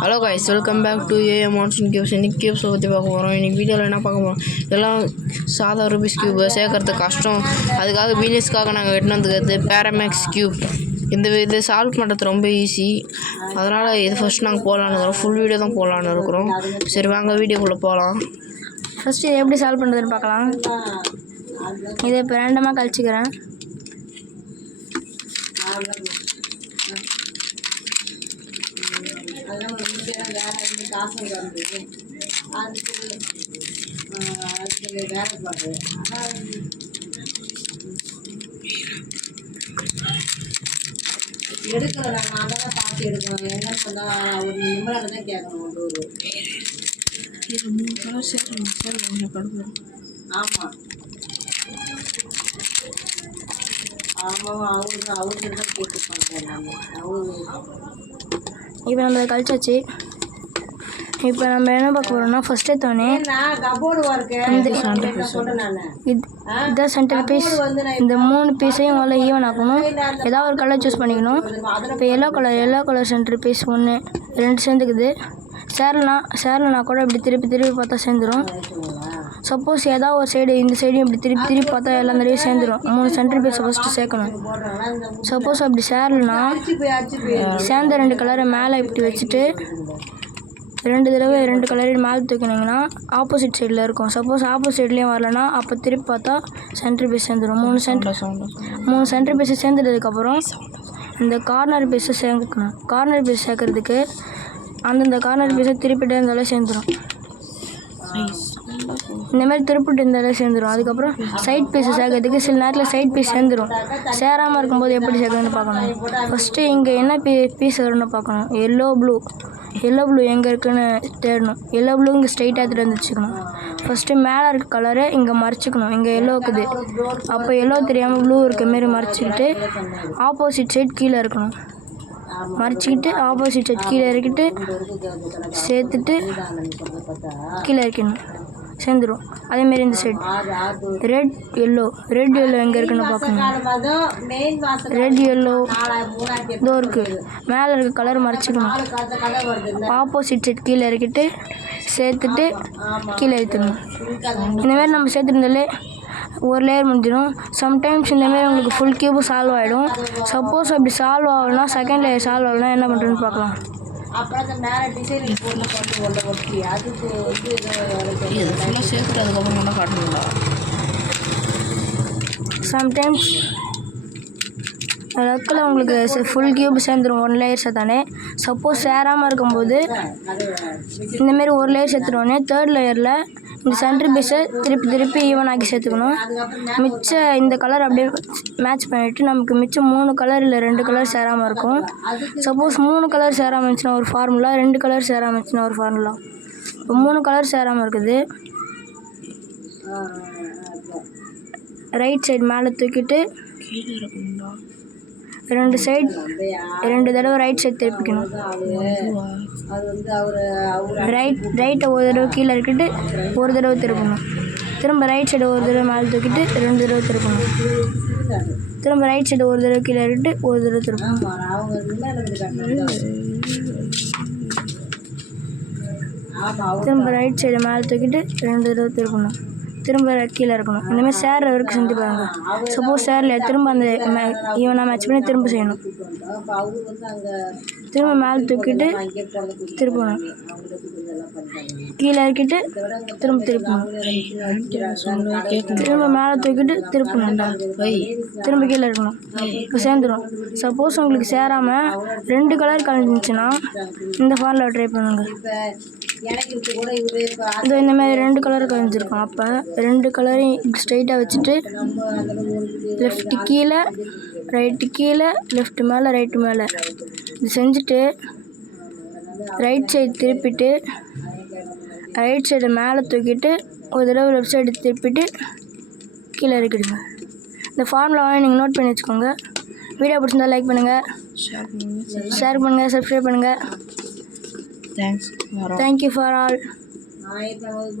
Hello guys, welcome back to AM monsoon cubes. இன்றைக்கி கியூப்ஸை பற்றி பார்க்க போகிறோம். இன்றைக்கி வீடியோவில் என்ன பார்க்க போகிறோம், இதெல்லாம் சாதா ரூபிக்ஸ் கியூபை சேர்க்கறது கஷ்டம். அதுக்காக வீடியோஸ்க்காக நாங்கள் வெட்டினு வந்துக்கிறது பேராமேக்ஸ் கியூப். இது சால்வ் பண்ணுறது ரொம்ப ஈஸி. அதனால் இது ஃபஸ்ட் நாங்கள் போகலான்னு இருக்கிறோம். ஃபுல் வீடியோ தான் போகலான்னு இருக்கிறோம். சரி வாங்க வீடியோக்குள்ளே போகலாம். ஃபஸ்ட்டு இதை எப்படி சால்வ் பண்ணுறதுன்னு பார்க்கலாம். இதை இப்போ ரேண்டமாக கழிச்சிக்கிறேன். எடுக்கல நான் தான் பார்த்து எடுக்கணும். என்ன சொன்னால் ஒரு நிமிடம் தான் கேட்கணும். ஆமாம் ஆமாம் அவருக்கு தான் கேட்டுப்பாங்க. இப்போ நம்ம கழிச்சாச்சு. இப்போ நம்ம என்ன பார்க்க போகிறோம்னா, ஃபஸ்ட்டே தோணே இதுதான் சென்டர் பீஸ். இந்த 3 பீஸையும் முதல்ல ஈவன் ஆக்கணும். ஏதாவது ஒரு கலர் சூஸ் பண்ணிக்கணும். இப்போ எல்லோ கலர் சென்டர் பீஸ் 1 2 சேர்ந்துக்குது. சேரலைனா கூட இப்படி திருப்பி பார்த்தா சேர்ந்துடும். சப்போஸ் ஏதாவது ஒரு சைடு இந்த சைடும் இப்படி திருப்பி பார்த்தா எல்லா நிறைய சேர்ந்துடும். 3 சென்டர் பீஸை ஃபஸ்ட்டு சேர்க்கணும். சப்போஸ் அப்படி சேரலைனா சேர்ந்த 2 கலரை மேலே இப்படி வச்சுட்டு 2 தடவை 2 கலரையும் மேலே தூக்கினீங்கன்னா ஆப்போசிட் சைடில் இருக்கும். சப்போஸ் ஆப்போசிட் சைட்லேயும் வரலன்னா அப்போ திருப்பி பார்த்தா சென்டர் பீஸ் சேர்ந்துடும். 3 சென்டர் பீஸை சேர்ந்துட்டதுக்கப்புறம் இந்த கார்னர் பீஸை சேர்க்கணும். கார்னர் பீஸ் சேர்க்கறதுக்கு அந்தந்த கார்னர் பீஸை திருப்பிட்டே இருந்தாலே சேர்ந்துடும். இந்தமாதிரி திருப்பிட்டு இருந்தாலே சேர்ந்துடும். அதுக்கப்புறம் சைட் பீஸை சேர்க்கறதுக்கு சில நேரத்தில் சைட் பீஸ் சேர்ந்துடும். சேராமல் இருக்கும்போது எப்படி சேர்க்கணும்னு பார்க்கணும். ஃபஸ்ட்டு இங்கே என்ன பீஸ் வரும்னு பார்க்கணும். எல்லோ ப்ளூ எங்கே இருக்குன்னு தேடணும். எல்லோ ப்ளூ இங்கே ஸ்ட்ரைட்டாக எடுத்துகிட்டு வந்து வச்சுக்கணும். ஃபஸ்ட்டு மேலே இருக்க கலரை இங்கே மறைச்சிக்கணும். இங்கே எல்லோ இருக்குது, அப்போ எல்லோ தெரியாமல் ப்ளூ இருக்க மாரி மறைச்சிக்கிட்டு ஆப்போசிட் சைட் கீழே இருக்கணும். மறைச்சிக்கிட்டு ஆப்போசிட் சைட் கீழே இறக்கிட்டு சேர்த்துட்டு கீழே இறக்கணும். சேர்ந்துடும். அதேமாரி இந்த சைடு ரெட் எல்லோ எங்கே இருக்குன்னு பார்க்கணும். ரெட் எல்லோ இதோ இருக்குது. மேலே இருக்க கலர் மறைச்சிக்கணும். ஆப்போசிட் சைட் கீழே இறக்கிட்டு சேர்த்துட்டு கீழே ஏற்றிடணும். இந்தமாரி நம்ம சேர்த்துருந்தாலே ஒரு லேயர் முடிஞ்சிடும். சம்டைம்ஸ் இந்தமாரி உங்களுக்கு ஃபுல் கியூபு சால்வ் ஆகிடும். சப்போஸ் அப்படி சால்வ் ஆகலைன்னா செகண்ட் லேயர் சால்வ் ஆகலைன்னா என்ன பண்ணுறதுன்னு பார்க்கலாம். அப்புறம் அந்த மேலே டிசைன் போட்டு ஒட்டி அதுக்கு இது ஃபுல்லாக சேர்த்துட்டு அதுக்கப்புறம் நல்லா காட்டணுங்களா? சம்டைம்ஸ் லக்கில் உங்களுக்கு ஃபுல் கியூப் சேர்ந்துடும் 1 லேயர் சேர்த்தானே. சப்போஸ் சேராமல் இருக்கும்போது இந்தமாரி ஒரு லேயர் சேர்த்துட்டோன்னே 3rd லேயரில் இந்த சென்டர் பீஸை திருப்பி ஈவன் ஆக்கி சேர்த்துக்கணும். மிச்சம் இந்த கலர் அப்படியே மேட்ச் பண்ணிவிட்டு நமக்கு மிச்சம் 3 கலர் இல்லை 2 கலர் சேராமல் இருக்கும். சப்போஸ் 3 கலர் சேராமல் இருந்துச்சுன்னா ஒரு ஃபார்முலா, 2 கலர் சேராமல் இருந்துச்சுன்னா ஒரு ஃபார்முலா. இப்போ 3 கலர் சேராமல் இருக்குது. ரைட் சைடு மேலே தூக்கிட்டு 2 தடவை ரைட் சைடு திருப்பிக்கணும். ரைட்டை ஒரு தடவை கீழே இருக்கிட்டு ஒரு தடவை திருப்பணும். திரும்ப ரைட் சைடு ஒரு தடவை மேலே தூக்கிட்டு 2 தடவை திருப்பணும். திரும்ப ரைட் சைடு ஒரு தடவை கீழே இருக்கிட்டு ஒரு தடவை திருப்பணும். திரும்ப ரைட் சைடு மேலே தூக்கிட்டு 2 தடவை திருப்பணும். திரும்ப கீழே இருக்கணும். இந்தமாதிரி சேர்ற வரைக்கும் செஞ்சு பாருங்கள். சப்போஸ் சேரல திரும்ப அந்த ஈவனாக மேட்ச் பண்ணி திரும்ப செய்யணும். திரும்ப மேலே தூக்கிட்டு திருப்பணும். கீழே இறக்கிட்டு திருப்பணும். திரும்ப மேலே தூக்கிட்டு திருப்பணும். திரும்ப கீழே இருக்கணும். இப்போ சேர்ந்துடும். சப்போஸ் உங்களுக்கு சேராமல் 2 கலர் கலந்துச்சுன்னா இந்த ஃபார்முலா ட்ரை பண்ணுங்கள். இது இந்தமாதிரி 2 கலர் கலந்துருக்கும். அப்போ 2 கலரையும் ஸ்ட்ரைட்டாக வச்சுட்டு லெஃப்ட்டு கீழே ரைட்டு கீழே லெஃப்ட்டு மேலே ரைட்டு மேலே இது செஞ்சுட்டு ரைட் சைடு திருப்பிட்டு ரைட் சைடு மேலே தூக்கிட்டு ஒரு தடவை லெஃப்ட் சைடு திருப்பிட்டு கீழே இறக்கிடுங்க. இந்த ஃபார்முலாவை நீங்கள் நோட் பண்ணி வச்சுக்கோங்க. வீடியோ பிடிச்சிருந்தா லைக் பண்ணுங்கள், ஷேர் பண்ணுங்கள், சப்ஸ்கிரைப் பண்ணுங்கள். Thanks. Thank you for all.